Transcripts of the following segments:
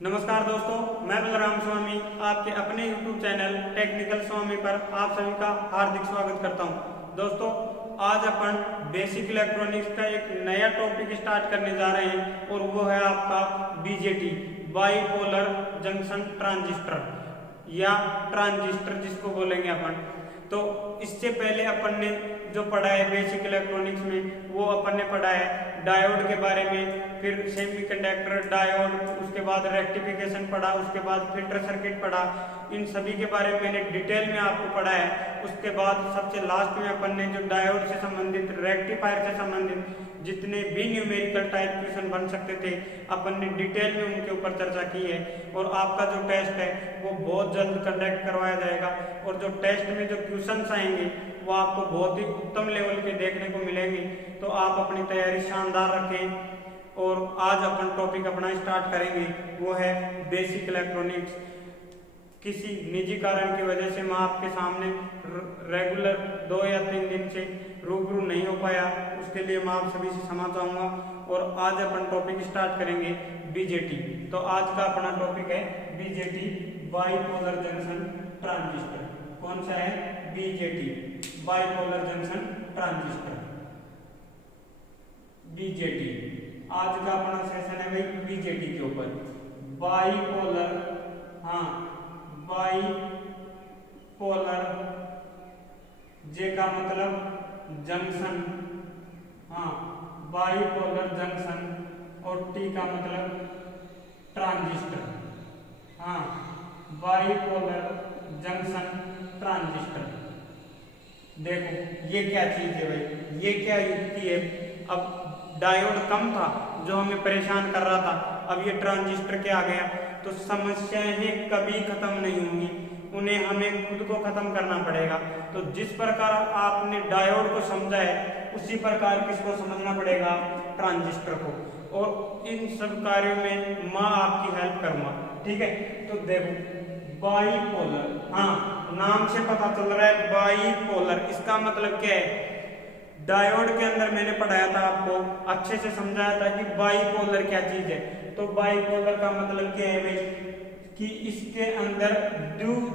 नमस्कार दोस्तों, मैं बलराम स्वामी आपके अपने YouTube चैनल टेक्निकल स्वामी पर आप सभी का हार्दिक स्वागत करता हूं। दोस्तों, आज अपन बेसिक इलेक्ट्रॉनिक्स का एक नया टॉपिक स्टार्ट करने जा रहे हैं और वो है आपका बीजेटी, बाइपोलर जंक्शन ट्रांजिस्टर या ट्रांजिस्टर जिसको बोलेंगे अपन। तो इससे पहले अपन ने जो पढ़ा है बेसिक इलेक्ट्रॉनिक्स में वो अपन ने पढ़ा है डायोड के बारे में, फिर सेमीकंडक्टर डायोड, उसके बाद रेक्टिफिकेशन पढ़ा, उसके बाद फिल्टर सर्किट पढ़ा। इन सभी के बारे में मैंने डिटेल में आपको पढ़ा है। उसके बाद सबसे लास्ट में अपन ने जो डायोड से संबंधित, रेक्टिफायर से संबंधित जितने भी न्यूमेरिकल टाइप क्वेश्चन बन सकते थे अपन ने डिटेल में उनके ऊपर चर्चा की है। और आपका जो टेस्ट है वो बहुत जल्द कंडक्ट करवाया जाएगा और जो टेस्ट में जो क्वेश्चंस आएंगे वो आपको बहुत ही उत्तम लेवल के देखने को मिलेंगे। तो आप अपनी तैयारी शानदार रखें। और आज अपन टॉपिक अपना स्टार्ट करेंगे, वो है बेसिक इलेक्ट्रॉनिक्स। किसी निजी कारण की वजह से मैं आपके सामने रेगुलर 2 या 3 दिन से रूबरू नहीं हो पाया, उसके लिए मैं आप सभी से क्षमा चाहूँगा। और आज अपन टॉपिक स्टार्ट करेंगे बीजेटी। तो आज का अपना टॉपिक है बीजेटी, बाइपोलर जंक्शन ट्रांजिस्टर। कौन सा है? BJT, bipolar junction transistor, BJT. आज का अपना सेशन है भाई बीजेटी के ऊपर। बाइपोलर, बाइपोलर, जे का मतलब जंक्शन, बाइपोलर जंक्शन, और टी का मतलब ट्रांजिस्टर। Bipolar junction transistor. देखो ये क्या चीज है भाई, ये क्या युक्ति है। अब डायोड कम था जो हमें परेशान कर रहा था, अब ये ट्रांजिस्टर क्या आ गया, तो समस्याएं कभी खत्म नहीं होंगी, उन्हें हमें खुद को खत्म करना पड़ेगा। तो जिस प्रकार आपने डायोड को समझा है उसी प्रकार किसको समझना पड़ेगा? ट्रांजिस्टर को। और इन सब कार्यों में मैं आपकी हेल्प करूंगा, ठीक है। तो देखो बाइपोलर, नाम से पता चल रहा है बाइपोलर, इसका मतलब क्या है? डायोड के अंदर मैंने पढ़ाया था, आपको अच्छे से समझाया था कि बाइपोलर क्या चीज है। तो बाइपोलर का मतलब क्या है भाई, कि इसके अंदर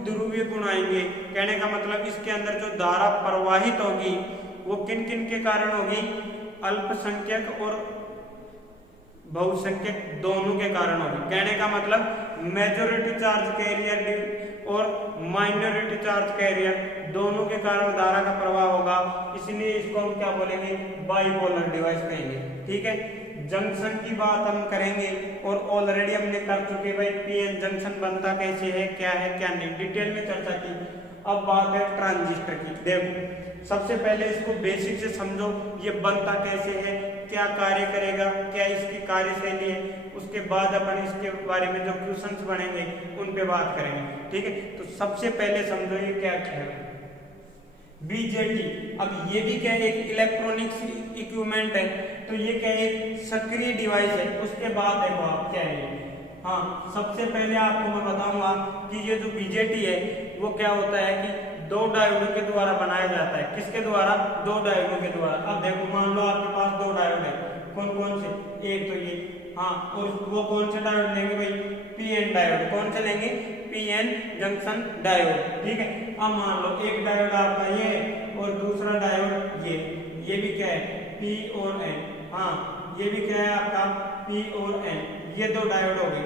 ध्रुवीय गुण आएंगे। कहने का मतलब इसके अंदर जो धारा प्रवाहित होगी वो किन किन के कारण होगी? अल्पसंख्यक और बहुसंख्यक दोनों के कारण होगी। कहने का मतलब मेजॉरिटी चार्ज कैरियर और माइनॉरिटी चार्ज कैरियर दोनों के कारण धारा का प्रवाह होगा, इसलिए इसको हम क्या बोलेंगे? बाइपोलर डिवाइस कहेंगे, ठीक है। जंक्शन की बात हम करेंगे और ऑलरेडी हमने कर चुके भाई पीएन जंक्शन बनता कैसे है, क्या है क्या नहीं, डिटेल में चर्चा की। अब बात है ट्रांजिस्टर की। देखो सबसे पहले इसको बेसिक से समझो, ये बनता कैसे है, क्या कार्य करेगा, क्या इसकी कार्यशैली है। उसके बाद अपन इसके बारे में जो क्वेश्चंस बनेंगे उन पे बात करेंगे, ठीक है। तो सबसे पहले समझो ये क्या है बीजेटी। अब ये भी क्या है? एक इलेक्ट्रॉनिक्स इक्विपमेंट है, तो ये क्या है? एक सक्रिय डिवाइस है। उसके बाद देखो आप क्या है, सबसे पहले आपको मैं बताऊंगा कि ये जो बीजेटी है वो क्या होता है कि 2 डायोडों के द्वारा बनाया जाता है। किसके द्वारा? 2 डायोडों के द्वारा। अब देखो मान लो आपके पास 2 डायोड है, कौन कौन से? एक तो ये, और वो कौन से डायोड लेंगे भाई? PN diode. कौन से लेंगे? पीएन जंक्शन डायोड, ठीक है। अब मान लो एक डायोड आपका ये और दूसरा डायोड ये भी क्या है? पी और एन। ये भी क्या है आपका? पी और एन। ये 2 डायोड हो गए।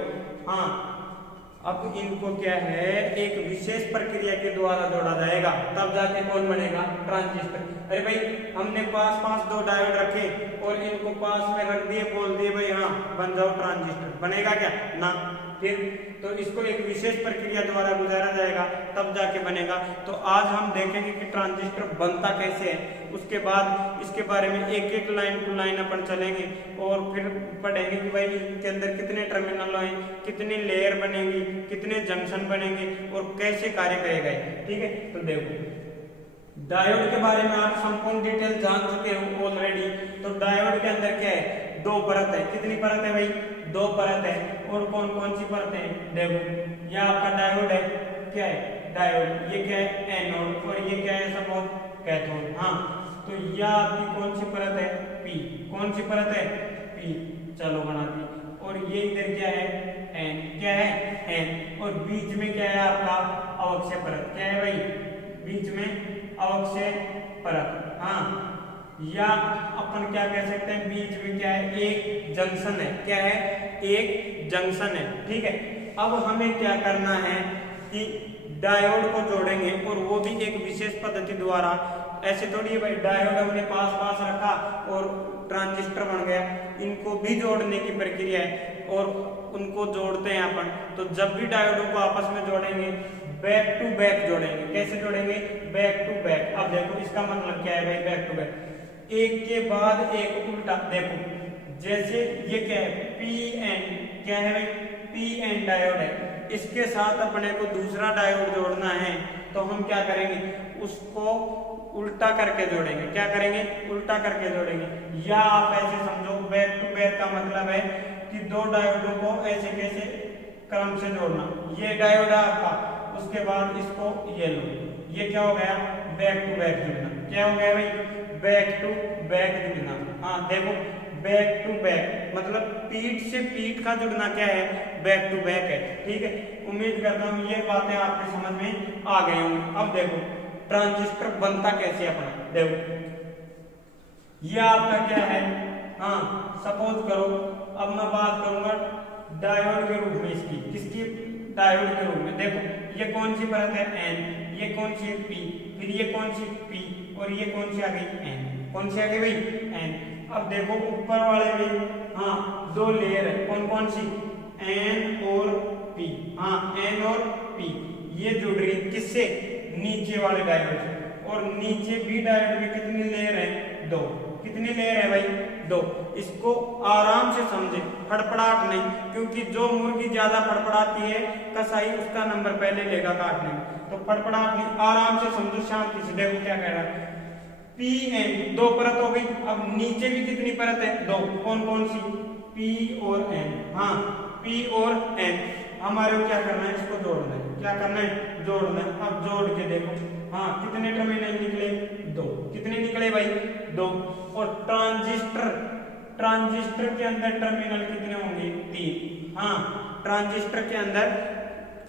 अब इनको क्या है? एक विशेष प्रक्रिया के द्वारा जोड़ा जाएगा, तब जाके कौन बनेगा? ट्रांजिस्टर। अरे भाई हमने पास 2 डायोड रखे और इनको पास में रख दिए, बोल दिए भाई बन जाओ ट्रांजिस्टर, बनेगा क्या? ना। फिर तो इसको एक विशेष प्रक्रिया द्वारा गुजारा जाएगा, तब जाके बनेगा। तो आज हम देखेंगे कि ट्रांजिस्टर बनता कैसे है। उसके बाद इसके बारे में एक एक लाइन टू लाइन अपन चलेंगे और फिर पढ़ेंगे कि भाई इनके अंदर कितने टर्मिनल हैं, कितनी लेयर बनेगी, कितने जंक्शन बनेंगे और कैसे कार्य करेगा, ठीक है। तो देखो डायोड के बारे में आप संपूर्ण डिटेल जान चुके हो ऑलरेडी। तो डायोड के अंदर क्या है? 2 परत है। कितनी परत है भाई? 2 परत है। और कौन कौन सी परत है? देखो यह आपका डायोड है, क्या है? डायोड। ये क्या है? एनोड। और ये क्या है? Suppose cathode. तो यह आपकी कौन सी परत है? पी। कौन सी परत है? पी। चलो बना दी। और ये इधर क्या है? एन। क्या बीच में क्या है आपका अवक्षय परत, क्या है भाई बीच में अवक्षय परत। हाँ, या अपन क्या कह सकते हैं बीच में क्या है एक जंक्शन है, क्या है एक जंक्शन है। ठीक है, अब हमें क्या करना है कि डायोड को जोड़ेंगे और वो भी एक विशेष पद्धति द्वारा। ऐसे थोड़ी है भाई डायोड हमने पास रखा और ट्रांजिस्टर बन गया, इनको भी जोड़ने की प्रक्रिया है और उनको जोड़ते हैं अपन। तो जब भी डायोडों को आपस में जोड़ेंगे बैक टू बैक जोड़ेंगे। कैसे जोड़ेंगे? Back to back. अब देखो इसका मतलब क्या है भाई बैक टू बैक, एक के बाद एक उल्टा। देखो जैसे ये क्या है पी एन, क्या है भाई पी एन डायोड है, इसके साथ अपने को दूसरा डायोड जोड़ना है तो हम क्या करेंगे उसको उल्टा करके जोड़ेंगे। क्या करेंगे? उल्टा करके जोड़ेंगे। या आप ऐसे समझो बैक टू बैक का मतलब है कि दो डायोडों को ऐसे कैसे क्रम से जोड़ना। ये डायोड है आपका, उसके बाद इसको ये लो, ये क्या हो गया बैक टू बैक जुड़ना। क्या हो गया भाई बैक टू बैक जुड़ना। हाँ देखो बैक टू बैक मतलब पीठ से पीठ का जुड़ना क्या है बैक टू बैक है। ठीक है, उम्मीद करता हूँ ये बातें आपके समझ में आ गई होंगी। अब देखो ट्रांजिस्टर बनता कैसे अपना, देखो ये आपका क्या है। हाँ सपोज करो अब मैं बात करूंगा डायोड के रूप में इसकी, किसकी डायोड के रूप में। देखो ये कौन सी परत है एन, ये कौन सी है पी, फिर ये कौन सी पी और ये कौन सी आ गई एन। कौन सी आ गई भाई एन। अब देखो ऊपर वाले में हाँ दो लेयर है, कौन कौन सी एन और पी। हाँ एन और पी ये जुड़ रही है किससे नीचे वाले डायोड से। और नीचे भी डायोड में कितनी लेयर है दो। कितनी लेयर है भाई दो। इसको आराम से समझे, फड़फड़ाहट नहीं, क्योंकि जो मुर्गी ज्यादा फड़फड़ाती है कसाई उसका नंबर पहले लेगा काटने में। तो फड़फड़ाहट नहीं, आराम से समझो शांति से। देखो क्या कह रहा है पी एन दो परत हो गई। अब नीचे भी कितनी परत है दो, कौन कौन सी पी और एन। हाँ पी और एन हमारे को क्या करना है इसको जोड़ना है। क्या करना है जोड़ना है। अब जोड़ के देखो हाँ कितने टर्मिनल निकले दो। कितने निकले भाई दो। और ट्रांजिस्टर के अंदर टर्मिनल कितने होंगे तीन। हाँ ट्रांजिस्टर के अंदर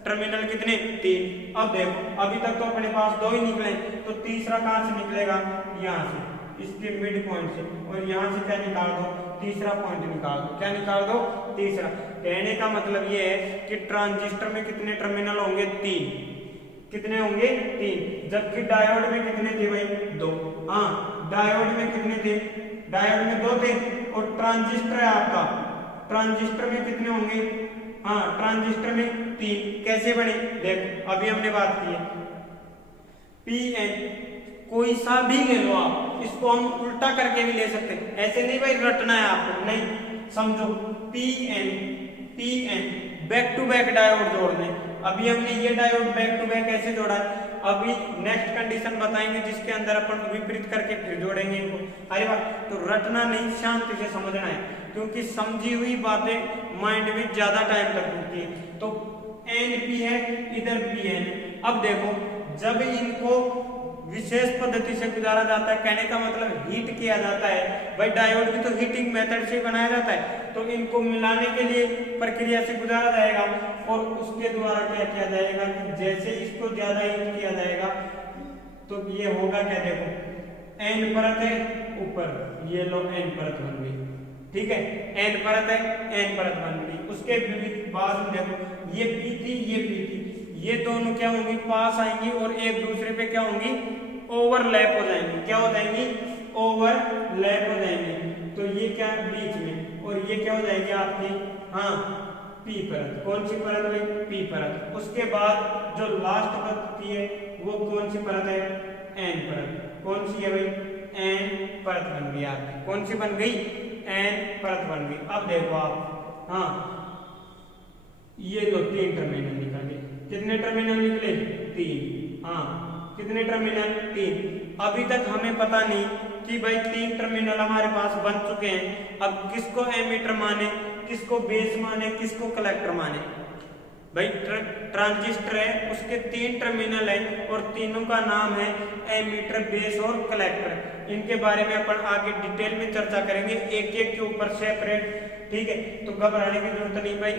टर्मिनल कितने तीन। अब देखो अभी तक तो अपने पास दो ही निकले, तो तीसरा कहां से निकलेगा यहाँ से इसके मिड पॉइंट से। और यहाँ से क्या निकाल दो तीसरा पॉइंट निकाल दो। क्या निकाल दो तीसरा। कहने का मतलब ये है कि ट्रांजिस्टर में कितने टर्मिनल होंगे तीन। कितने होंगे तीन। जबकि डायोड में कितने थे भाई दो। हाँ डायोड में कितने थे डायोड में दो थे। और ट्रांजिस्टर है आपका, ट्रांजिस्टर में कितने होंगे हाँ ट्रांजिस्टर में तीन। कैसे बने देखो अभी हमने बात की है पी एन कोई सा भी ले लो आप, इसको हम उल्टा करके भी ले सकते हैं। ऐसे नहीं भाई रटना है आपको, नहीं समझो P N back to back diode जोड़ने। अभी हमने ये डायोड बैक टू बैक कैसे जोड़ा है, अभी नेक्स्ट कंडीशन बताएंगे जिसके अंदर अपन विपरीत करके फिर जोड़ेंगे इनको। अरे वाह, तो रटना नहीं शांति से समझना है, क्योंकि समझी हुई बातें माइंड में ज्यादा टाइम तक रुकती है। तो एन पी है इधर पी एन। अब देखो जब इनको विशेष पद्धति से गुजारा जाता है, कहने का मतलब हीट किया जाता है भाई, डायोड भी तो हीटिंग मेथड से बनाया जाता है, तो इनको मिलाने के लिए प्रक्रिया से गुजारा जाएगा। और उसके द्वारा क्या किया जाएगा कि जैसे इसको ज्यादा हीट किया जाएगा तो ये होगा क्या, देखो एन परत है ऊपर, ये लो एन परत बन गई। ठीक है एन परत है एन परत बन गई। उसके बाद में देखो ये पी थी ये पी थी, ये दोनों क्या होंगी पास आएंगी और एक दूसरे पे क्या होंगी ओवरलैप हो जाएंगी। क्या हो जाएंगी ओवरलैप हो जाएंगी। तो ये क्या बीच में, और ये क्या हो जाएगी आपकी हाँ पी परत। कौन सी परत भाई पी परत। उसके बाद जो लास्ट परत है वो कौन सी परत है एन परत। कौन सी है भाई एन परत बन गई आपकी। कौन सी बन गई एन परत बन गई। अब देखो आप हाँ ये लो तीन टर्मिनल निकल गए। कितने टर्मिनल निकले तीन। हाँ कितने टर्मिनल तीन। अभी तक हमें पता नहीं कि भाई तीन टर्मिनल हमारे पास बन चुके हैं। अब किसको एमीटर माने, किसको बेस माने, किसको कलेक्टर माने। भाई ट्रांजिस्टर है उसके तीन टर्मिनल है और तीनों का नाम है एमीटर बेस और कलेक्टर। इनके बारे में अपन आगे डिटेल में चर्चा करेंगे एक एक के ऊपर सेपरेट। ठीक है तो घबराने की जरूरत नहीं भाई,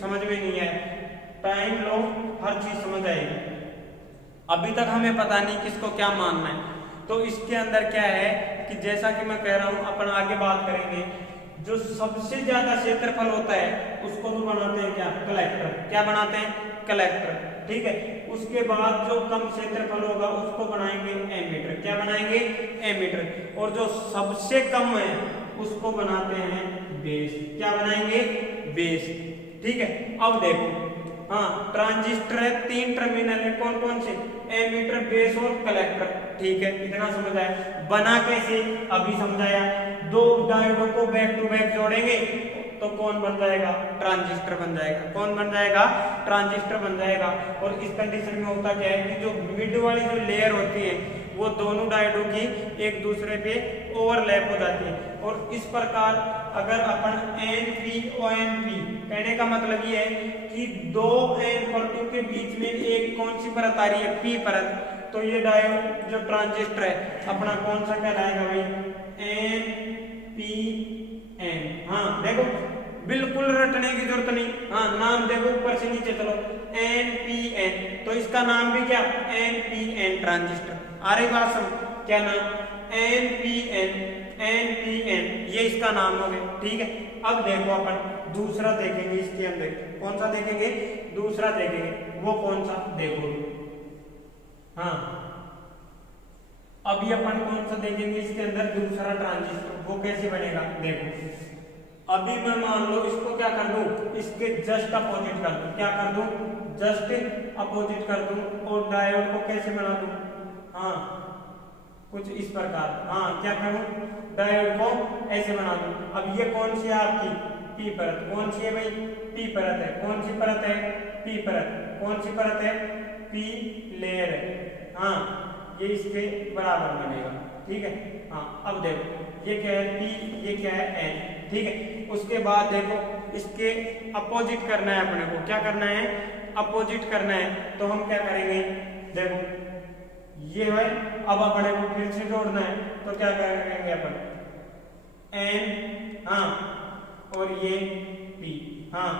समझ में नहीं आया टाइम लो, हर चीज समझ आएगी। अभी तक हमें पता नहीं किसको क्या मानना है। तो इसके अंदर क्या है कि जैसा कि मैं कह रहा हूं, अपन आगे बात करेंगे, जो सबसे ज्यादा क्षेत्रफल होता है उसको तो बनाते हैं क्या, कलेक्टर। क्या बनाते हैं, कलेक्टर, ठीक है। उसके बाद जो कम क्षेत्रफल होगा उसको बनाएंगे एमीटर। क्या बनाएंगे, एमीटर। और जो सबसे कम है उसको बनाते हैं बेस। क्या बनाएंगे, बेस, ठीक है। अब देखो, हाँ, ट्रांजिस्टर है, 3 टर्मिनल है, कौन कौन से, एमीटर, बेस और कलेक्टर, ठीक है। इतना समझ आया। बना कैसे, अभी समझाया। दो डायोडों को बैक टू बैक जोड़ेंगे तो कौन बन जाएगा, ट्रांजिस्टर बन जाएगा। कौन बन जाएगा, ट्रांजिस्टर बन जाएगा। और इस कंडीशन में होता क्या है कि जो मिड वाली जो लेयर होती है वो दोनों डायोडों की एक दूसरे पे ओवरलैप हो जाती है। और इस प्रकार अगर अपन NPONP, कहने का मतलब ये है कि दो N परतों के बीच में एक कौन सी परत आ रही है, P परत। तो ये डायोड जो ट्रांजिस्टर है अपना कौन सा कहलाएगा भाई, NPN। हाँ देखो, बिल्कुल रटने की जरूरत नहीं। हाँ, नाम देखो ऊपर से नीचे चलो, NPN। तो इसका नाम भी क्या, NPN ट्रांजिस्टर। आ रही बात समझ, क्या नाम, NPN, NPN, ये इसका नाम हो गया, ठीक है। अब देखो अपन दूसरा देखेंगे इसके अंदर, कौन सा देखेंगे, दूसरा देखेंगे, वो कौन सा, देखो। हाँ, अभी अपन कौन सा देखेंगे इसके अंदर, दूसरा ट्रांजिस्टर, वो कैसे बनेगा, देखो। अभी मैं मान लो इसको क्या कर दूं, इसके जस्ट अपोजिट कर दूं। क्या कर दूं, जस्ट अपोजिट कर दूं। और डायोड को कैसे बना दूं, हाँ, कुछ इस प्रकार। हाँ, क्या करूं, डायोड को ऐसे बना दूं। अब ये कौन सी है आपकी, पी परत। कौन सी है भाई, पी परत है। कौन सी परत है, पी परत। कौन सी परत है, पी लेयर है। हाँ, ये इसके बराबर बनेगा, ठीक है। हाँ, अब देखो ये क्या है, पी, ये क्या है, एन, ठीक है। उसके बाद देखो इसके अपोजिट करना है अपने को। क्या करना है, अपोजिट करना है। तो हम क्या करेंगे, देखो ये है, अब अपने को फिर से जोड़ना है। तो क्या करेंगे अपन, एन, हाँ, और ये पी। हाँ,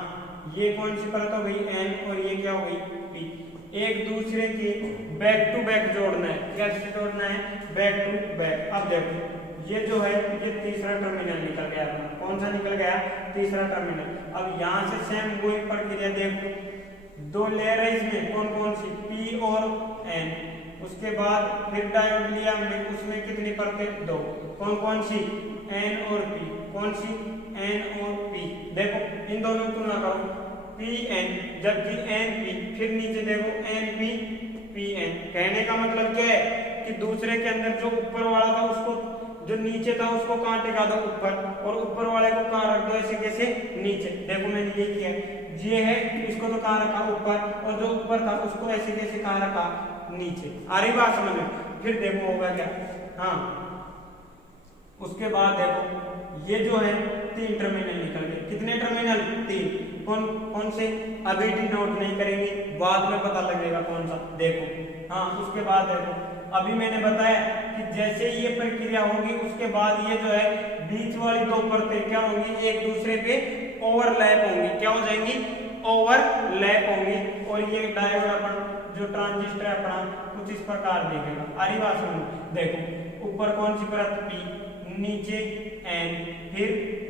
ये कौन सी परत हो गई, एन, और ये क्या हो गई, पी। एक दूसरे के बैक टू बैक जोड़ना है। कैसे जोड़ना है, बैक टू बैक। अब देखो ये जो है, ये तीसरा टर्मिनल निकल गया अपना। कौन सा निकल गया, तीसरा टर्मिनल। अब यहाँ से सेम वही प्रक्रिया देखो, दो लेयर है इसमें, कौन कौन सी, पी और एन। उसके बाद फिर डायोड लिया हमने, उसमें कितनी परतें, दो। कौन कौन सी, एन और पी। कौन सी, एन और पी। देखो इन दोनों की तुलना करो, पी एन जबकि एन पी। फिर नीचे देखो, एन पी, पी एन। कहने का मतलब क्या है कि दूसरे के अंदर जो ऊपर वाला था उसको, जो नीचे था उसको कहाँ टिका दो, ऊपर, और ऊपर वाले को कहाँ रख दो, ऐसे कैसे, नीचे। देखो मैंने ये किया, ये है, इसको तो कहाँ रखा, ऊपर, और जो ऊपर था उसको ऐसे कैसे कहाँ रखा, नीचे। आ रही बात समझ में। फिर देखो होगा क्या, हाँ, उसके बाद देखो ये जो है 3 टर्मिनल निकल गए। कितने टर्मिनल, 3। कौन कौन से, अभी डिनोट नहीं करेंगे, बाद में पता लगेगा कौन सा, देखो। हाँ, उसके बाद देखो, अभी मैंने बताया कि जैसे ये प्रक्रिया होगी उसके बाद ये जो है बीच वाली दो परतें क्या होंगी, एक दूसरे पे ओवरलैप होंगी। क्या हो जाएंगी, ओवरलैप होंगी। और ये डायोड अपन जो ट्रांजिस्टर है अपना कुछ इस प्रकार दिखेगा। आरी बात सुनो, देखो ऊपर कौन सी परत, पी, नीचे एन, फिर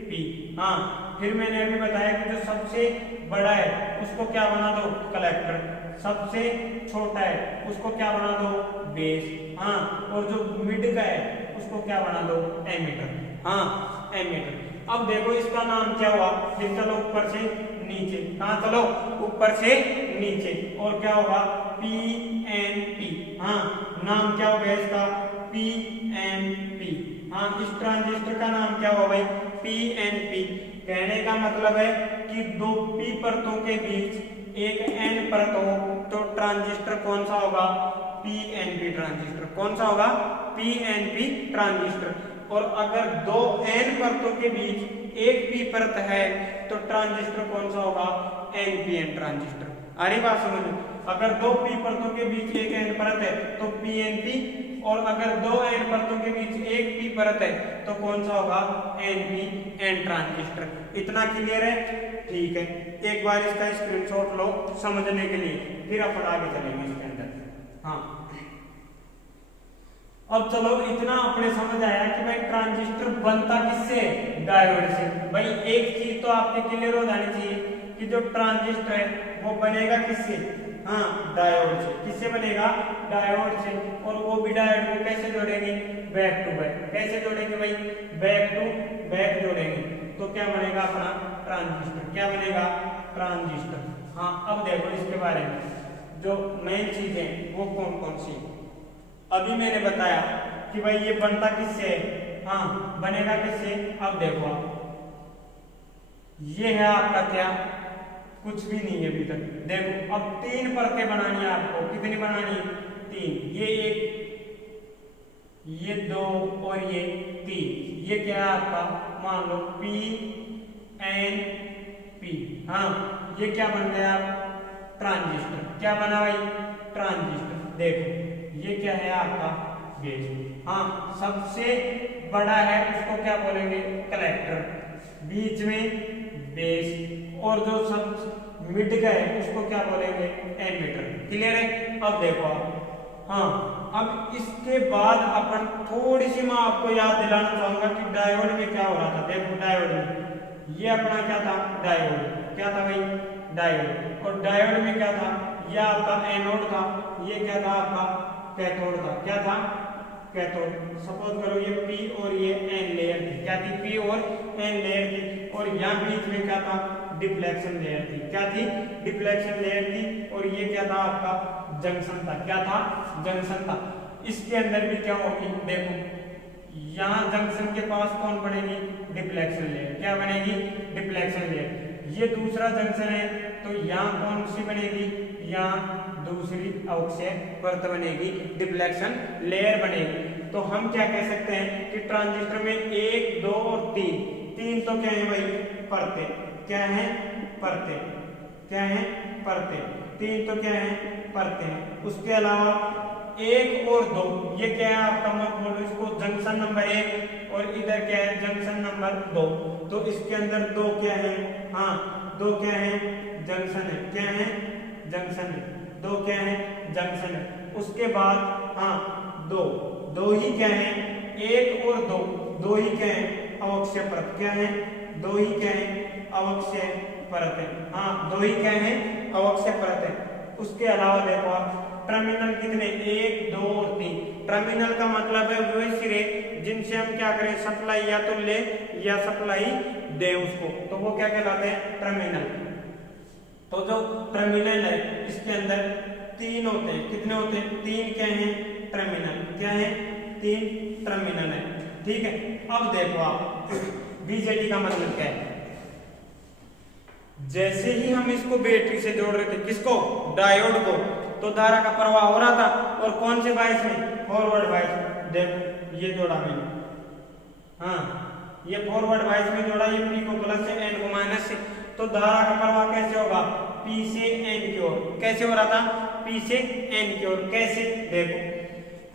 पी। हाँ, फिर मैंने अभी बताया कि जो सबसे बड़ा है उसको क्या बना दो, कलेक्टर। सबसे छोटा है उसको क्या बना दो, बेस। हाँ, और जो मिड का है उसको क्या बना दो, एमीटर। हाँ, एमीटर। अब देखो इसका नाम क्या हुआ, फिर चलो ऊपर से नीचे। कहाँ चलो, ऊपर से नीचे। और क्या होगा, पी एन पी। हाँ, नाम क्या हो गया इसका, पी एन पी। हाँ, इस ट्रांजिस्टर का नाम क्या हुआ भाई, पी एन पी। कहने का मतलब है कि दो पी परतों के बीच एक एन परत हो तो ट्रांजिस्टर कौन सा होगा, पीएनपी ट्रांजिस्टर। कौन सा होगा, पीएनपी ट्रांजिस्टर। और अगर दो एन परतों के बीच एक पी परत है तो ट्रांजिस्टर कौन सा होगा, एनपीएन ट्रांजिस्टर। अरे बात समझ, अगर दो पी परतों के बीच एक एन परत है तो पीएनपी, और अगर दो एन परतों के बीच एक पी परत है तो कौन सा होगा, एनपीएन ट्रांजिस्टर। इतना क्लियर है। ठीक है, एक बार इसका स्क्रीनशॉट लो समझने के लिए, फिर अपन आगे चलेंगे इसके अंदर। हाँ, अब चलो इतना अपने समझ आया कि भाई ट्रांजिस्टर बनता किससे, डायोड से। भाई एक चीज तो आपके क्लियर हो जानी चाहिए कि जो ट्रांजिस्टर है वो बनेगा किससे, हाँ डायोड से। किससे बनेगा, डायोड से। और वो भी डायोड को कैसे जोड़ेंगे, बैक टू बैक। कैसे जोड़ेंगे भाई, बैक टू बैक जोड़ेंगे। तो क्या बनेगा अपना ट्रांजिस्टर, क्या बनेगा ट्रांजिस्टर। हाँ, अब देखो इसके बारे में जो मेन चीज है वो कौन कौन सी। अभी मैंने बताया कि भाई ये बनता किससे, हाँ बनेगा किससे। अब देखो आप, ये है आपका क्या, कुछ भी नहीं है अभी तक। देखो अब 3 परतें बनानी है आपको। कितनी बनानी है, 3। ये 1, ये 2 और ये 3। ये क्या है आपका, मान लो P N P। हाँ, ये क्या बन गया आप, ट्रांजिस्टर। क्या बना भाई, ट्रांजिस्टर। देखो ये क्या है आपका, बेस। हाँ, सबसे बड़ा है उसको क्या बोलेंगे, कलेक्टर। बीच में बेस, और जो सब मिड का है उसको क्या बोलेंगे, एमीटर। क्लियर है। अब देखो आप, हाँ अब इसके बाद अपन थोड़ी सी मैं आपको याद दिलाना चाहूंगा कि डायोड में क्या हो रहा था। देखो डायोड में ये अपना क्या था, डायोड। क्या था भाई, डायोड। और डायोड में क्या था, यह आपका एनोड था, ये क्या था आपका कैथोड था। क्या था, कैथोड। सपोज करो ये P और ये N लेयर थी। क्या थी, P और N लेयर थी। और यहाँ बीच में क्या था, डिफ्लेक्शन लेयर थी। क्या थी, डिफ्लेक्शन लेयर थी। और ये क्या था आपका, जंक्शन था। क्या था, जंक्शन था। इसके अंदर भी क्या होगी, देखो यहाँ जंक्शन के पास कौन बनेगी, डिफ्लेक्शन लेयर। क्या बनेगी, डिफ्लेक्शन लेयर। ये दूसरा जंक्शन है तो यहाँ कौन सी बनेगी, यहाँ दूसरी अवक्षय परत बनेगी, डिफ्लेक्शन लेयर बनेगी। तो हम क्या कह सकते हैं कि ट्रांजिस्टर में 1, 2 और 3 तो क्या है भाई, परतें। क्या है, परतें। क्या है, परतें। 3 तो क्या है, परतें। उसके अलावा 1 और 2 ये क्या है आपका, मैं बोलूं इसको जंक्शन नंबर 1 और इधर क्या है, जंक्शन नंबर 2। तो इसके अंदर 2 क्या है, हाँ 2 क्या है, जंक्शन है। क्या है, जंक्शन है। 2 क्या है, जंक्शन है। उसके बाद हाँ 2 ही क्या है, 1 और 2 ही क्या है, अवक्षय परत। क्या है, 2 ही क्या है, अवक्षय परत है। हाँ 2 ही क्या है, अवक्षय परत है। उसके अलावा देखो आप टर्मिनल कितने, 1, 2 और 3। टर्मिनल का मतलब है वही सिरे जिनसे हम क्या करें, सप्लाई या तो ले या सप्लाई दे उसको, तो वो क्या कहलाते हैं, टर्मिनल। तो जो टर्मिनल है इसके अंदर 3 होते हैं। कितने होते हैं, 3 क्या है, टर्मिनल। क्या है, 3 टर्मिनल है। ठीक है। अब देखो आप बीजेटी का मतलब क्या है। जैसे ही हम इसको बैटरी से जोड़ रहे थे, किसको, डायोड को, तो धारा का प्रवाह हो रहा था। और कौन से बायस में, फॉरवर्ड बायस। देखो ये जोड़ा मैंने, हाँ ये फॉरवर्ड बायस में जोड़ा, ये P को प्लस से N को माइनस से। तो धारा का प्रवाह कैसे होगा, P से N की ओर। कैसे हो रहा था, P से N की ओर। कैसे, देखो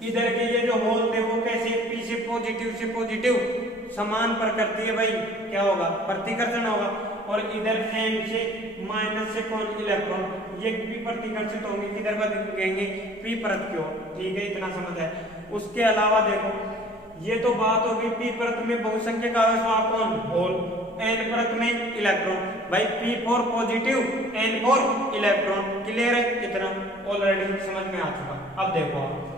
इधर के ये जो होल थे वो कैसे, P से पॉजिटिव समान प्रकृति है भाई, क्या होगा, प्रतिकर्षण होगा। और इधर N से माइनस से कौन, इलेक्ट्रॉन, ये भी प्रतिकर्षित होंगे, किधर बदलेंगे, P परत की ओर। ठीक है, इतना समझ है। उसके अलावा देखो ये तो बात होगी P परत में बहुसंख्यक आवेश वहां कौन, होल। N परत में इलेक्ट्रॉन। भाई P for positive, N for electron. Clear है, इतना ऑलरेडी समझ में आ चुका। अब देखो आप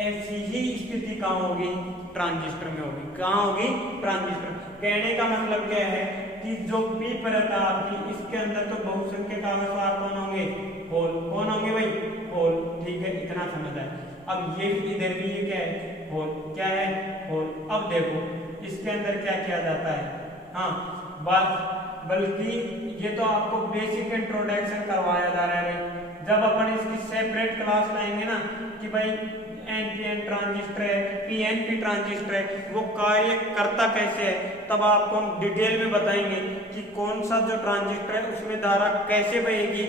ऐसी ही स्थिति कहां होगी, ट्रांजिस्टर में होगी। कहां होगी, ट्रांजिस्टर। कहने का मतलब क्या है कि जो P परत है आपकी, इसके अंदर तो बहुसंख्यक आवेश कौन होंगे, होल। कौन होंगे भाई, होल। ठीक है, इतना समझ आए। अब ये इधर भी ये क्या है, होल। क्या है, होल। अब देखो इसके अंदर क्या किया जाता है, हाँ बात, बल्कि ये तो आपको बेसिक इंट्रोडक्शन करवाया जा रहा है। जब अपन इसकी सेपरेट क्लास लाएंगे ना कि भाई NPN ट्रांजिस्टर है, PNP ट्रांजिस्टर है, वो कार्य करता कैसे है, तब आपको हम डिटेल में बताएंगे कि कौन सा जो ट्रांजिस्टर है उसमें धारा कैसे बहेगी,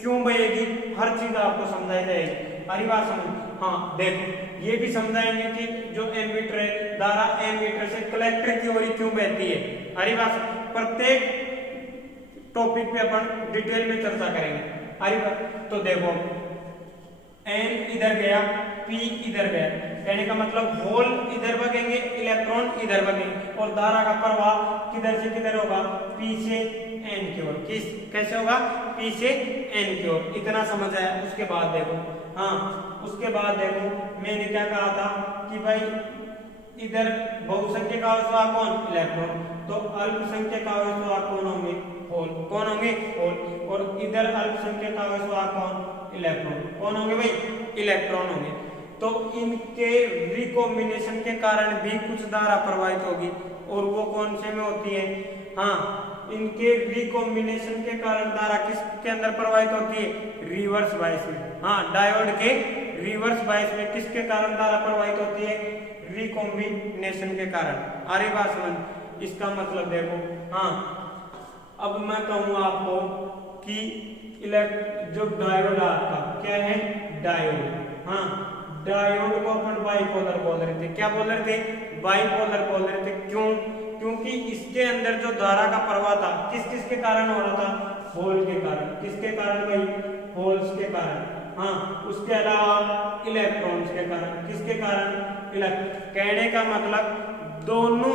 क्यों बहेगी, हर चीज आपको समझाई जाएगी। हरी बात समझ, हाँ देखो ये भी समझाएंगे कि जो एमीटर है, धारा एमीटर से कलेक्टर की ओर क्यों बहती है। हरी बात, प्रत्येक टॉपिक पे अपन डिटेल में चर्चा करेंगे। आगे तो देखो N इधर गया, P इधर गया, कहने का मतलब होल इधर बगेंगे, इलेक्ट्रॉन इधर बगेंगे और धारा का प्रवाह किधर से किधर होगा, P से N की ओर। किस कैसे होगा, P से N की ओर। इतना समझ आया। उसके बाद देखो, हाँ उसके बाद देखो मैंने क्या कहा था कि भाई इधर बहुसंख्यक आवेशवाहक कौन, इलेक्ट्रॉन, तो अल्पसंख्यक आवेशवाहक कौन होंगे, होल। कौन होंगे, होल। और इधर अल्पसंख्यक आवेशवाहक कौन, इलेक्ट्रॉन। कौन होंगे भाई, इलेक्ट्रॉन होंगे। तो इनके रिकॉम्बिनेशन के कारण भी कुछ धारा प्रवाहित होगी और वो कौन से में होती है, हाँ इनके रिकॉम्बिनेशन के कारण धारा किसके अंदर प्रवाहित होती है, रिवर्स बायस में। हाँ डायोड के रिवर्स बायस में किसके कारण धारा प्रवाहित होती है, रिकॉम्बिनेशन के कारण। आरे बात समझ। इसका मतलब देखो, हाँ अब मैं कहूँ आपको कि जो डायोड आपका क्या है, डायोड, हाँ डायोड को अपन बाइपोलर बोल रहे थे। क्या बोल रहे थे, बाइपोलर बोल रहे थे। क्यों, क्योंकि इसके अंदर जो धारा का प्रवाह था किस किस के कारण हो रहा था, होल के कारण। किसके कारण भाई, होल्स के कारण। हाँ उसके अलावा इलेक्ट्रॉन्स के कारण। किसके कारण, कहने का मतलब दोनों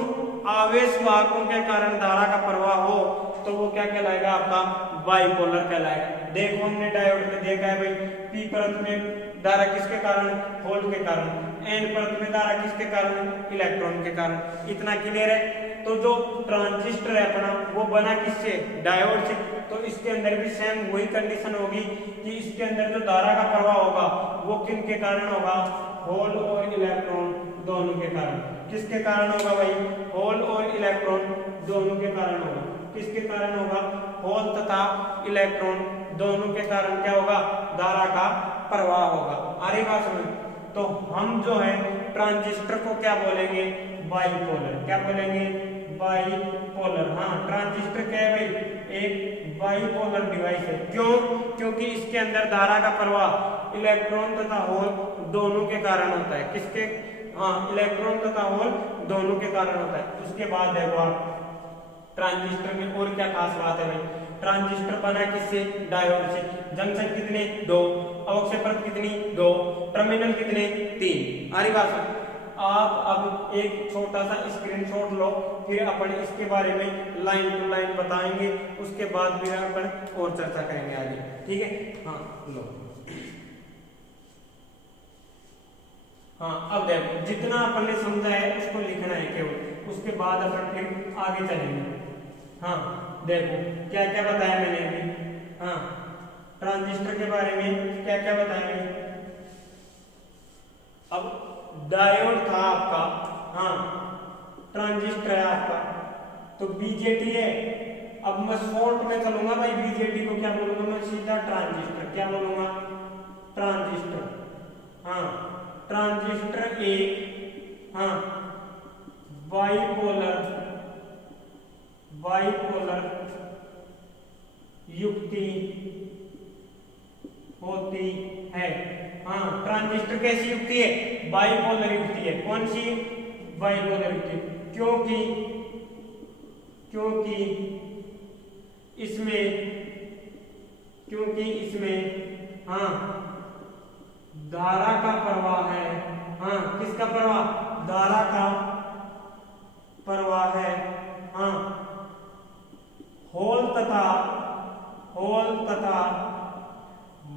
आवेश वाहकों के कारण धारा का प्रवाह हो तो वो क्या कहलाएगा, आपका बाइपोलर कहलाएगा। देखो हमने डायोड में देखा है भाई, पी परत में धारा किसके कारण, होल के कारण, एन परत में धारा किसके कारण, इलेक्ट्रॉन के कारण। इतना क्लियर है। तो जो ट्रांजिस्टर है अपना वो बना किससे, डायोड से। तो इसके अंदर भी सेम वही कंडीशन होगी कि इसके अंदर जो धारा का प्रवाह होगा वो किन के कारण होगा, होल और इलेक्ट्रॉन दोनों के कारण। किसके कारण होगा भाई, होल और इलेक्ट्रॉन दोनों के कारण होगा। किसके कारण होगा, होल तथा इलेक्ट्रॉन दोनों के कारण क्या होगा, धारा का प्रवाह होगा। आ रही बात समझ। तो हम जो है ट्रांजिस्टर को क्या बोलेंगे, बाइपोलर। क्या बोलेंगे, बाइपोलर। हाँ ट्रांजिस्टर क्या है भाई, एक बाइपोलर डिवाइस है। क्यों, क्योंकि इसके अंदर धारा का प्रवाह इलेक्ट्रॉन तथा होल दोनों के कारण होता है। किसके, हाँ इलेक्ट्रॉन तथा होल दोनों के कारण होता है। उसके बाद देखो आप ट्रांजिस्टर में और क्या खास बात है भाई, ट्रांजिस्टर बना किससे, डायोड से। जंक्शन कितने, दो। अवक्षय परत कितनी, दो। टर्मिनल कितने, तीन। आ रही बात। आप अब एक छोटा सा स्क्रीनशॉट लो, फिर अपन इसके बारे में लाइन टू लाइन बताएंगे। उसके बाद फिर अपन और चर्चा करेंगे आगे, ठीक है। हाँ लो, हाँ अब देखो जितना अपन ने समझा है उसको लिखना है केवल, उसके बाद अपन फिर आगे चलेंगे। हाँ देखो क्या क्या बताया मैंने अभी, हाँ ट्रांजिस्टर के बारे में क्या क्या बताया मैंने। अब डायोड था आपका, हाँ ट्रांजिस्टर है आपका, तो बीजेटी है। अब मैं शॉर्ट में चलूंगा भाई, बीजेटी को क्या बोलूंगा मैं, सीधा ट्रांजिस्टर। क्या बोलूंगा, ट्रांजिस्टर। हाँ ट्रांजिस्टर एक, हाँ बाइपोलर युक्ति होती है। हाँ ट्रांजिस्टर कैसी युक्ति है, बाइपोलर युक्ति है। कौन सी, बाइपोलर युक्ति। क्योंकि इसमें हाँ धारा का प्रवाह है। हाँ किसका प्रवाह, धारा का प्रवाह है। हाँ होल तथा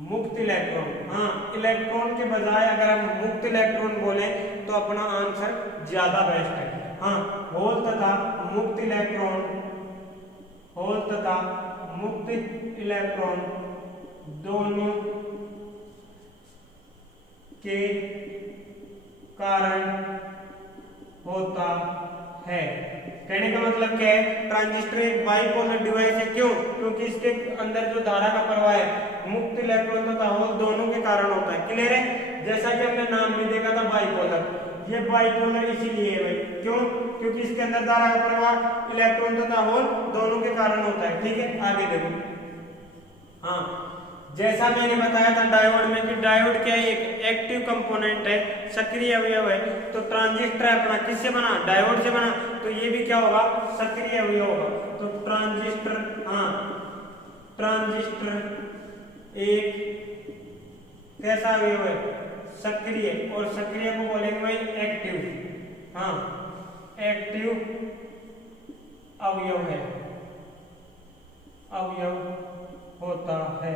मुक्त इलेक्ट्रॉन। हाँ इलेक्ट्रॉन के बजाय अगर हम मुक्त इलेक्ट्रॉन बोले तो अपना आंसर ज्यादा बेस्ट है। हाँ होल तथा मुक्त इलेक्ट्रॉन दोनों के कारण होता है। कहने का मतलब क्या है, ट्रांजिस्टर एक बाइपोलर डिवाइस है। क्यों, क्योंकि इसके अंदर जो धारा का प्रवाह है मुक्त इलेक्ट्रॉन तथा होल दोनों के कारण होता है। क्लियर है। जैसा कि हमने नाम में देखा था बाइपोलर, ये बाइपोलर इसीलिए है भाई। क्यों, क्योंकि इसके अंदर धारा का प्रवाह इलेक्ट्रॉन तथा होल दोनों के कारण होता है। ठीक है आगे देखो। हाँ जैसा मैंने बताया था डायोड में कि डायोड क्या है, एक एक्टिव कंपोनेंट है, सक्रिय अवयव है। तो ट्रांजिस्टर अपना किससे बना, डायोड से बना, तो ये भी क्या होगा, सक्रिय अवयव होगा। तो ट्रांजिस्टर, हाँ ट्रांजिस्टर एक कैसा अवयव है? सक्रिय, और सक्रिय को बोलेंगे भाई एक्टिव। हाँ, एक्टिव अवयव है, अवयव होता है।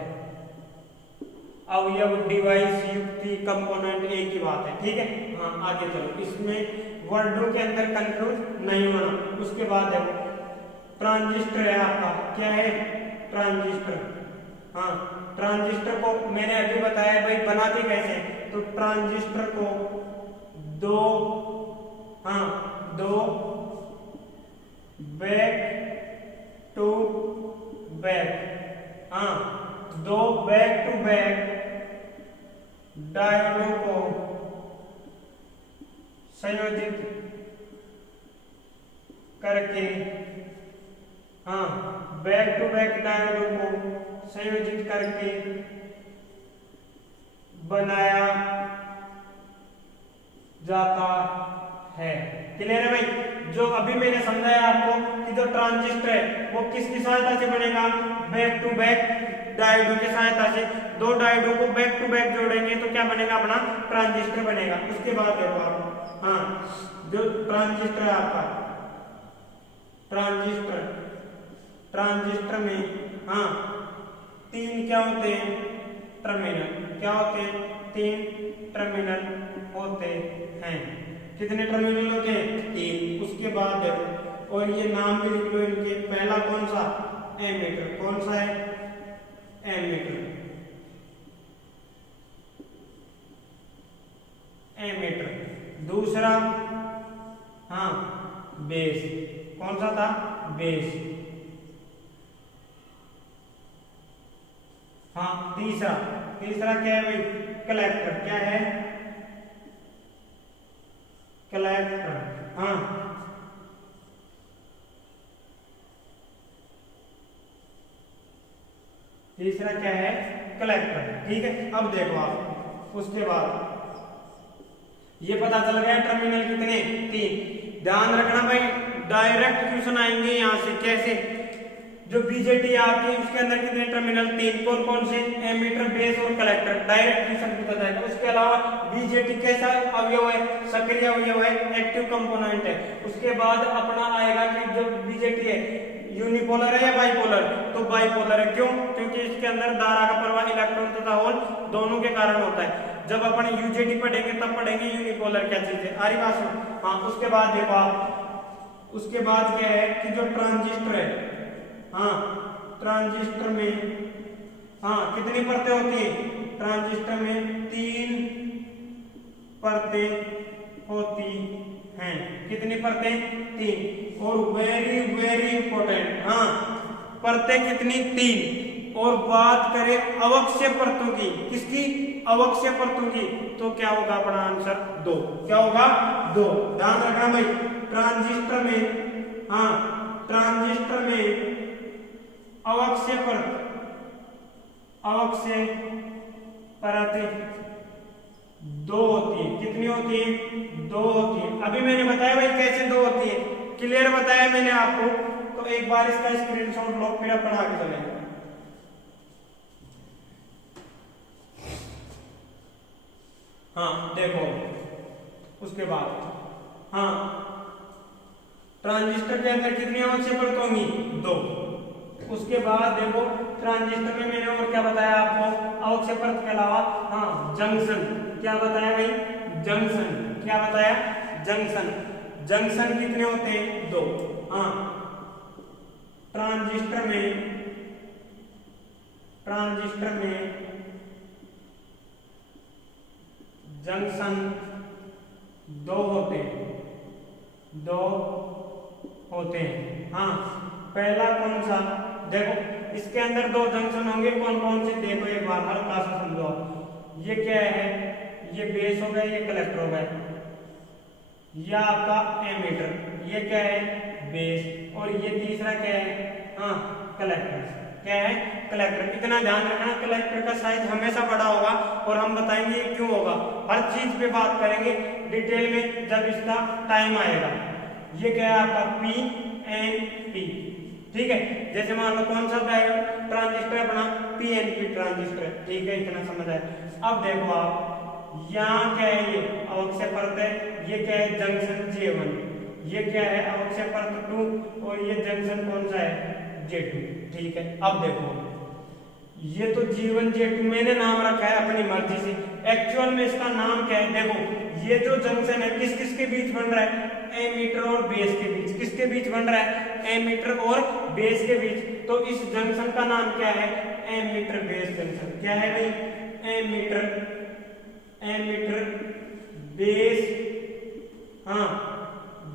अवयव, डिवाइस, युक्ति, कंपोनेंट एक ही बात है, ठीक है। हाँ, आगे चलो, इसमें वर्डों के अंदर कंफ्यूज नहीं होना। उसके बाद है ट्रांजिस्टर है आपका, क्या है? ट्रांजिस्टर। हाँ, ट्रांजिस्टर को मैंने अभी बताया भाई बनाते कैसे, तो ट्रांजिस्टर को दो बैक टू बैक, दो बैक टू बैक डायोडों को संयोजित करके, बैक टू बैक डायोडों को संयोजित करके बनाया जाता है। क्लियर है भाई? जो अभी मैंने समझाया आपको कि जो ट्रांजिस्टर है वो किसकी सहायता से बनेगा? बैक टू बैक डायोडों की सहायता से। दो डायोडों को बैक टू बैक जोड़ेंगे तो क्या बनेगा? अपना ट्रांजिस्टर बनेगा। उसके बाद देखो आप, जो ट्रांजिस्टर है आपका, ट्रांजिस्टर में तीन क्या होते हैं? टर्मिनल। क्या होते हैं? तीन टर्मिनल होते हैं। कितने टर्मिनल होते हैं? तीन। उसके बाद देखो, और ये नाम भी लिख लो इनके। पहला कौन सा? एमीटर। कौन सा है? एमीटर। दूसरा बेस। कौन सा था? बेस। तीसरा क्या है भाई? कलेक्टर। क्या है? कलेक्टर। तीसरा क्या है? कलेक्टर। ठीक है, अब देखो आप, उसके बाद ये पता चल गया टर्मिनल कितने? तीन। ध्यान रखना भाई, डायरेक्ट क्वेश्चन आएंगे यहाँ से। कैसे? जो बीजेटी आती है उसके अंदर कितने टर्मिनल? तीन। कौन से? एमीटर, बेस और कलेक्टर। डायरेक्ट क्वेश्चन पूछा जाएगा। उसके अलावा बीजेटी कैसा अवयव है? सक्रिय अवयव है, एक्टिव कंपोनेंट है। उसके बाद अपना आएगा कि जो बीजेटी है यूनिपोलर है या बाइपोलर? तो बाइपोलर है। क्यों? क्योंकि इसके अंदर धारा का प्रवाह इलेक्ट्रॉन तथा होल दोनों के कारण होता है। जब अपन यूजेटी पढ़ेंगे तब पढ़ेंगे यूनिपोलर क्या चीज है। आ रही बात सुन? उसके बाद देखो आप, उसके बाद क्या है कि जो ट्रांजिस्टर है, ट्रांजिस्टर में कितनी परतें होती है? ट्रांजिस्टर में तीन परतें होती हैं। कितनी परतें? तीन। और वेरी वेरी इंपॉर्टेंट, परतें कितनी? तीन। और बात करें अवक्षय परतों की, किसकी? अवक्षय परतों की, तो क्या होगा अपना आंसर? दो। क्या होगा? दो। ध्यान रखना भाई, ट्रांजिस्टर में अवक्षय परतें दो होती है। कितनी होती है? दो होती है। अभी मैंने बताया भाई कैसे दो होती है, क्लियर बताया मैंने आपको। तो एक बार इसका स्क्रीनशॉट लो, फिर अपन आगे चलेंगे। देखो, उसके बाद ट्रांजिस्टर के अंदर कितनी अवक्षय परतें होंगी? दो। उसके बाद देखो, ट्रांजिस्टर में मैंने और क्या बताया आपको? अवक्षय परत के अलावा जंक्शन। क्या बताया भाई? जंक्शन। क्या बताया? जंक्शन। जंक्शन कितने होते हैं? दो। ट्रांजिस्टर में जंक्शन दो होते हैं। पहला कौन सा? देखो, इसके अंदर दो जंक्शन होंगे। कौन कौन से? देखो एक बार हल्का सा समझो। ये क्या है? ये बेस हो गया, ये कलेक्टर हो गया, ये आपका एमीटर। ये क्या है? बेस। और ये तीसरा क्या है? कलेक्टर। क्या है? कलेक्टर। इतना ध्यान रखना, कलेक्टर का साइज हमेशा बड़ा होगा, और हम बताएंगे क्यों होगा। हर चीज पे बात करेंगे डिटेल में जब इसका टाइम आएगा। ये क्या है आपका? PNP। ठीक है। जैसे मान लो कौन सा ट्रांजिस्टर अपना पीएनपी ट्रांजिस्टर, ठीक है, इतना समझ आया। अब देखो आप यहाँ क्या है, ये अवक्षय परत है, ये क्या है जंक्शन J1, ये क्या है अवक्षय परत 2 और ये जंक्शन कौन सा है J2, ठीक है। अब देखो ये तो G1 J2 मैंने नाम रखा है अपनी मर्जी से, एक्चुअल में इसका नाम क्या है देखो। ये जो जंक्शन है किस किस के बीच बन रहा है, एमीटर और बेस के बीच, किसके बीच बन रहा है एमीटर और बेस के बीच। तो इस जंक्शन का नाम क्या है एमीटर बेस जंक्शन। क्या है भाई एमीटर बेस हाँ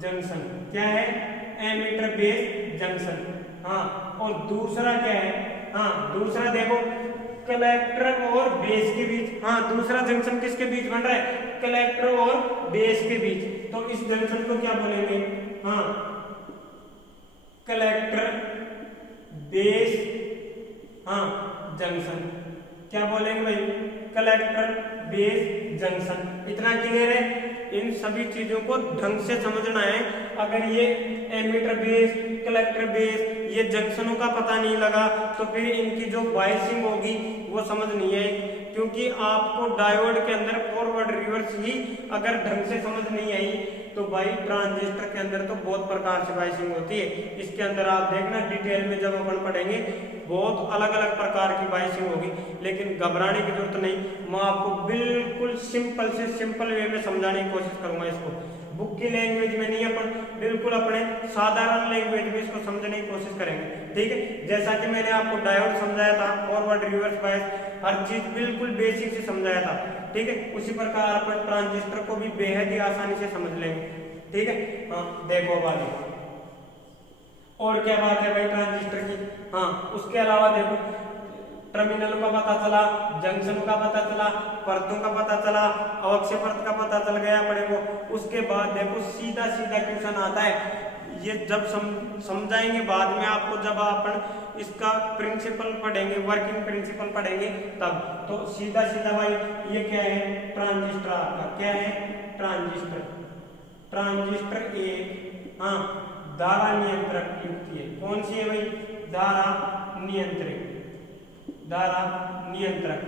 जंक्शन, क्या है एमीटर बेस जंक्शन। हाँ और दूसरा क्या है, हाँ दूसरा देखो कलेक्टर और बेस के बीच, हाँ दूसरा जंक्शन किसके बीच बन रहा है कलेक्टर और बेस के बीच। तो इस जंक्शन को क्या बोलेंगे, हाँ कलेक्टर बेस हाँ जंक्शन, क्या बोलेंगे भाई कलेक्टर बेस जंक्शन। इतना क्लियर है, इन सभी चीजों को ढंग से समझना है। अगर ये एमीटर बेस कलेक्टर बेस ये जंक्शनों का पता नहीं लगा तो फिर इनकी जो बायसिंग होगी वो समझ नहीं आएगी, क्योंकि आपको डायोड के अंदर फॉरवर्ड रिवर्स ही अगर ढंग से समझ नहीं आई तो भाई ट्रांजिस्टर के अंदर तो बहुत प्रकार से बायसिंग होती है। इसके अंदर आप देखना डिटेल में जब अपन पढ़ेंगे बहुत अलग अलग प्रकार की बायसिंग होगी, लेकिन घबराने की जरूरत नहीं। मैं आपको बिल्कुल सिंपल से सिंपल वे में समझाने की कोशिश करूंगा इसको, बुक की लैंग्वेज में नहीं, अपन बिल्कुल अपने साधारण लैंग्वेज में इसको समझने की कोशिश करेंगे, ठीक है। जैसा कि मैंने आपको डायोड समझाया था, फॉरवर्ड रिवर्स बायस हर चीज बिल्कुल बेसिक से समझाया था, ठीक है। उसी प्रकार अपन ट्रांजिस्टर को भी बेहद ही आसानी से समझ लेंगे, ठीक है। हाँ देखो वाले और क्या बात है भाई ट्रांजिस्टर की, हाँ उसके अलावा देखो टर्मिनल का पता चला, जंक्शन का पता चला, परतों का पता चला, अवक्षय परत का पता चल गया अपने को। उसके बाद देखो सीधा सीधा क्वेश्चन आता है, ये जब समझाएंगे बाद में आपको, जब अपन इसका प्रिंसिपल पढ़ेंगे वर्किंग प्रिंसिपल पढ़ेंगे तब। तो सीधा सीधा भाई ये क्या है ट्रांजिस्टर, आपका क्या है ट्रांजिस्टर एक हाँ धारा नियंत्रक युक्ति है। कौन सी है भाई धारा नियंत्रक,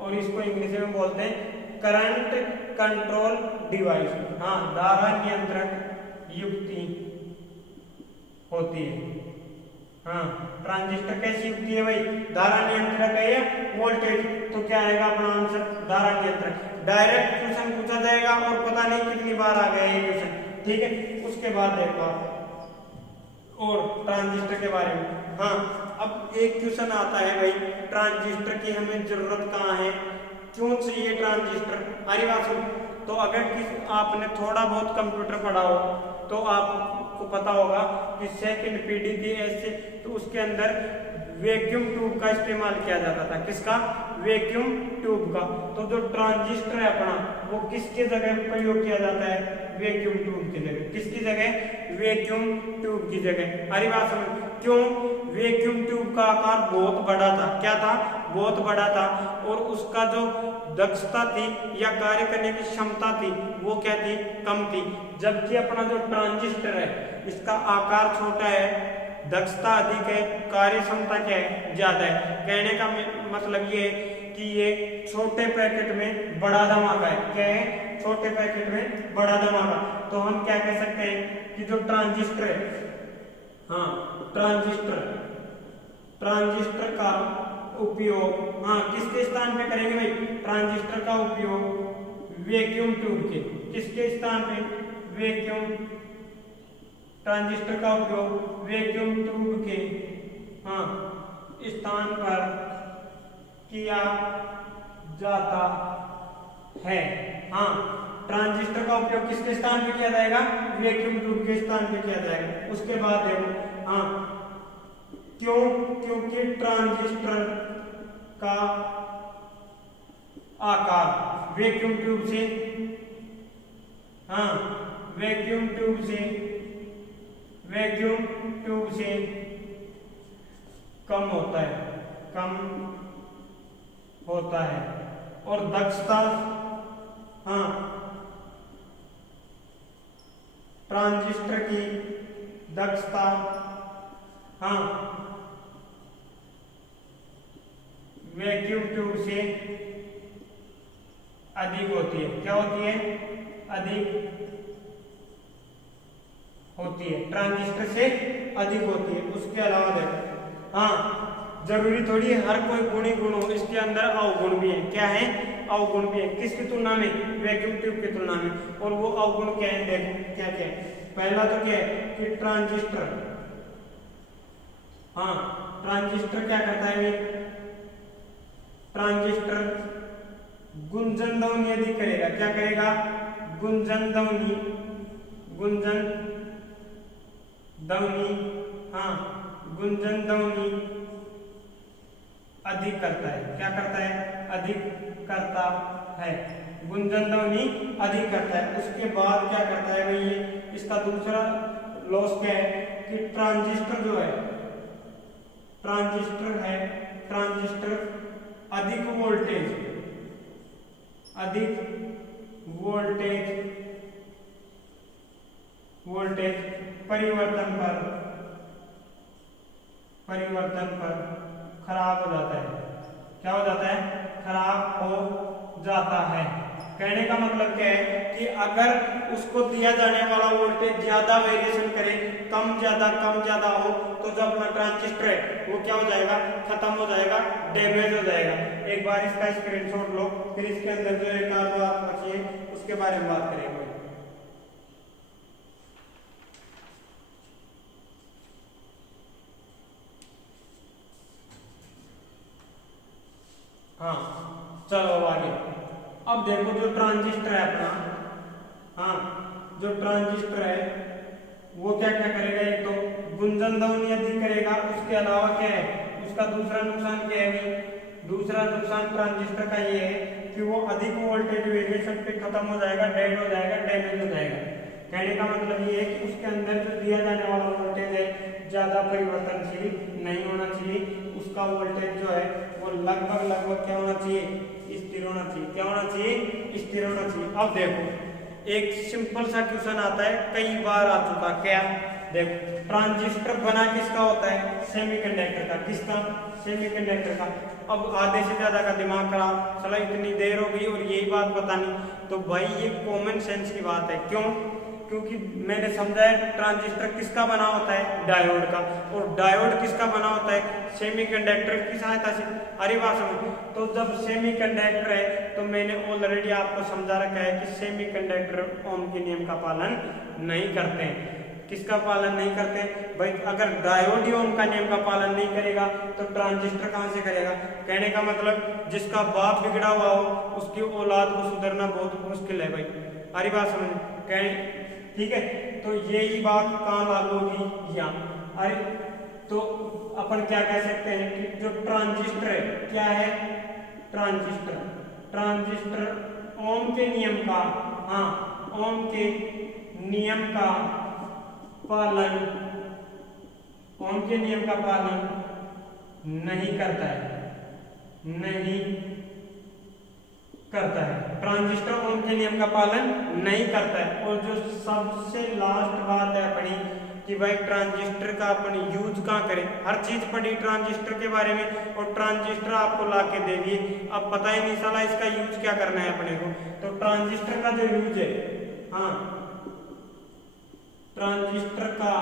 और इसको इंग्लिश में बोलते हैं करंट कंट्रोल डिवाइस। हाँ धारा नियंत्रक युक्ति होती है। हाँ ट्रांजिस्टर कैसी युक्ति है भाई धारा नियंत्रक है या वोल्टेज, तो क्या आएगा अपना आंसर धारा नियंत्रक। डायरेक्ट क्वेश्चन पूछा जाएगा और पता नहीं कितनी बार आ गया ये क्वेश्चन, ठीक है। उसके बाद देखो आप और ट्रांजिस्टर के बारे में, हाँ अब एक क्वेश्चन आता है भाई ट्रांजिस्टर की हमें जरूरत कहाँ है, क्यों चाहिए ट्रांजिस्टर। अरे बात सुन, तो अगर आपने थोड़ा बहुत कंप्यूटर पढ़ा हो तो आपको पता होगा कि सेकंड पीढ़ी थी ऐसे, तो उसके अंदर वैक्यूम ट्यूब का इस्तेमाल किया जाता था। किसका वैक्यूम ट्यूब का। तो जो ट्रांजिस्टर है अपना वो किसके जगह प्रयोग किया जाता है वैक्यूम ट्यूब की जगह। किसकी जगह वैक्यूम ट्यूब की जगह। अरे बात समझ, क्यों वैक्यूम ट्यूब का आकार बहुत बड़ा था, क्या था बहुत बड़ा था, और उसका जो दक्षता थी या कार्य करने की क्षमता थी वो क्या थी कम थी। जबकि अपना जो ट्रांजिस्टर है इसका आकार छोटा है, दक्षता अधिक है, कार्य क्षमता क्या है ज्यादा है। कहने का मतलब ये है कि ये छोटे पैकेट में बड़ा धमाका है। क्या है छोटे पैकेट में बड़ा धमाका। तो हम क्या कह सकते हैं कि जो ट्रांजिस्टर है, हाँ ट्रांजिस्टर का उपयोग हाँ किसके स्थान पे करेंगे भाई, ट्रांजिस्टर का उपयोग वैक्यूम ट्यूब के किसके स्थान पे, वैक्यूम ट्रांजिस्टर का उपयोग वैक्यूम ट्यूब के हाँ स्थान पर किया जाता है। हाँ ट्रांजिस्टर का उपयोग किसके स्थान पे किया जाएगा, वैक्यूम ट्यूब के स्थान पे किया जाएगा। उसके बाद देखो हाँ क्यों, क्योंकि ट्रांजिस्टर का आकार वैक्यूम ट्यूब से हाँ वैक्यूम ट्यूब से कम होता है और दक्षता हाँ ट्रांजिस्टर की दक्षता हाँ वैक्यूम ट्यूब से अधिक होती है। क्या होती है? अधिक होती है, ट्रांजिस्टर से अधिक होती है। उसके अलावा देखो, हाँ जरूरी थोड़ी हर कोई गुण ही गुण हो, इसके अंदर अवगुण भी है। क्या है? अवगुण भी है। किसकी तुलना में? वैक्यूम ट्यूब की तुलना में। और वो अवगुण क्या है? देखो क्या क्या है। पहला तो क्या है कि ट्रांजिस्टर, हाँ ट्रांजिस्टर क्या करता है? ट्रांजिस्टर गुंजन ध्वनि अधिक करेगा। क्या करेगा? गुंजन ध्वनि, गुंजन ध्वनि, हाँ गुंजन ध्वनि अधिक करता है। क्या करता है? अधिक करता है, गुंजन ध्वनि अधिक करता है। उसके बाद क्या करता है भाई? ये इसका दूसरा लॉस क्या है कि ट्रांजिस्टर जो है, ट्रांजिस्टर है, ट्रांजिस्टर अधिक वोल्टेज, अधिक वोल्टेज, वोल्टेज परिवर्तन पर खराब हो जाता है। क्या हो जाता है? खराब हो जाता है। कहने का मतलब क्या है कि अगर उसको दिया जाने वाला वोल्टेज ज्यादा वेरिएशन करे, कम ज्यादा हो, तो जो अपना ट्रांजिस्टर है वो क्या हो जाएगा? खत्म हो जाएगा, डैमेज हो जाएगा। एक बार इसका स्क्रीनशॉट लो, फिर इसके अंदर जो एक आध बात बची है उसके बारे में बात करेंगे। हाँ चलो आगे। अब देखो जो ट्रांजिस्टर है अपना, हाँ जो ट्रांजिस्टर है वो क्या क्या करेगा? एक तो गुंजन ध्वनि अधिक करेगा। उसके अलावा क्या है उसका दूसरा नुकसान? क्या है? दूसरा नुकसान ट्रांजिस्टर का ये है कि वो अधिक वोल्टेज वेरिएशन पे खत्म हो जाएगा, डेड हो जाएगा, डैमेज हो जाएगा। कहने का मतलब ये है कि उसके अंदर जो दिया जाने वाला वोल्टेज है ज्यादा परिवर्तनशील नहीं होना चाहिए। उसका वोल्टेज जो है वो लगभग क्या होना चाहिए? स्थिर होना चाहिए। क्या होना चाहिए? स्थिर होना चाहिए। अब देखो एक सिंपल सा क्वेश्चन आता है, कई बार आ चुका। क्या? देखो ट्रांजिस्टर बना किसका होता है? सेमीकंडक्टर का। किसका? सेमीकंडक्टर का। अब आधे से ज्यादा का दिमाग खराब, चलो इतनी देर हो गई और यही बात बतानी, तो भाई ये कॉमन सेंस की बात है। क्यों? क्योंकि मैंने समझा है ट्रांजिस्टर किसका बना होता है? डायोड का। और डायोड किसका बना होता है? सेमीकंडक्टर की सहायता से। अरे बात समझ। तो जब सेमीकंडक्टर है तो मैंने ऑलरेडी आपको समझा रखा है कि सेमीकंडक्टर ओम के नियम का पालन नहीं करते हैं। किसका पालन नहीं करते भाई? अगर डायोड ही ओम का नियम का पालन नहीं करेगा तो ट्रांजिस्टर कहां से करेगा? कहने का मतलब जिसका बाप बिगड़ा हुआ हो उसकी औलाद को सुधरना बहुत मुश्किल है भाई। अरे बात समझ। कहने ठीक है, तो यही बात कहाँ लागू होगी? यहाँ। अरे तो अपन क्या कह सकते हैं कि जो ट्रांजिस्टर है, क्या है? ट्रांजिस्टर, ट्रांजिस्टर ओम के नियम का, हाँ ओम के नियम का पालन, ओम के नियम का पालन नहीं करता है, नहीं करता है। ट्रांजिस्टर ओम के नियम का पालन नहीं करता है। और जो सबसे लास्ट बात है अपनी कि भाई ट्रांजिस्टर का अपन यूज कहाँ करें? हर चीज पढ़ी ट्रांजिस्टर के बारे में और ट्रांजिस्टर आपको ला के दे दिए, अब पता ही नहीं साला इसका यूज क्या करना है अपने को। तो ट्रांजिस्टर का जो यूज है, हाँ ट्रांजिस्टर का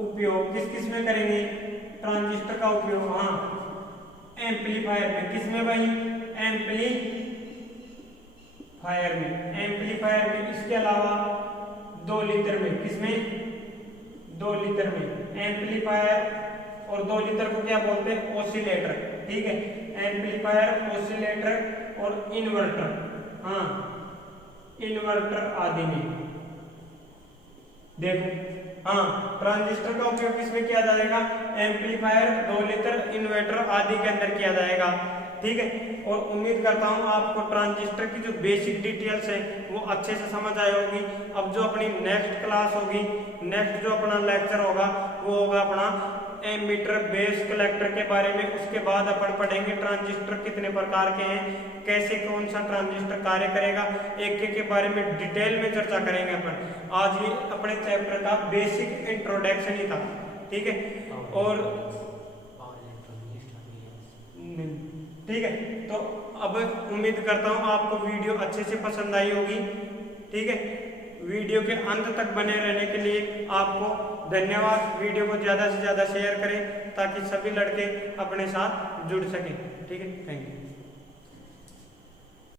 उपयोग किस किस में करेंगे? ट्रांजिस्टर का उपयोग हाँ एम्पलीफायर में। किस में भाई? एम्पलीफायर में, एम्पलीफायर में। इसके अलावा 2 लीटर में। किसमें? 2 लीटर में एम्पलीफायर। और 2 लीटर को क्या बोलते हैं? ऑसिलेटर। ठीक है, एम्पलीफायर, ऑसिलेटर और इन्वर्टर, हाँ इन्वर्टर आदि में। देखो हाँ ट्रांजिस्टर का उपयोग किसमें किया जाएगा? एम्पलीफायर, 2 लीटर, इन्वर्टर आदि के अंदर किया जाएगा। ठीक है, और उम्मीद करता हूं आपको ट्रांजिस्टर की जो बेसिक डिटेल्स है वो अच्छे से समझ आई होगी। अब जो अपनी नेक्स्ट क्लास होगी, नेक्स्ट जो अपना लेक्चर होगा वो होगा अपना एमीटर बेस कलेक्टर के बारे में। उसके बाद अपन पढ़ेंगे ट्रांजिस्टर कितने प्रकार के हैं, कैसे कौन सा ट्रांजिस्टर कार्य करेगा, एक एक के बारे में डिटेल में चर्चा करेंगे अपन। आज ये अपने चैप्टर का बेसिक इंट्रोडक्शन ही था। ठीक है, और ठीक है। तो अब उम्मीद करता हूँ आपको वीडियो अच्छे से पसंद आई होगी। ठीक है, वीडियो के अंत तक बने रहने के लिए आपको धन्यवाद। वीडियो को ज़्यादा से ज़्यादा शेयर करें ताकि सभी लड़के अपने साथ जुड़ सकें। ठीक है, थैंक यू।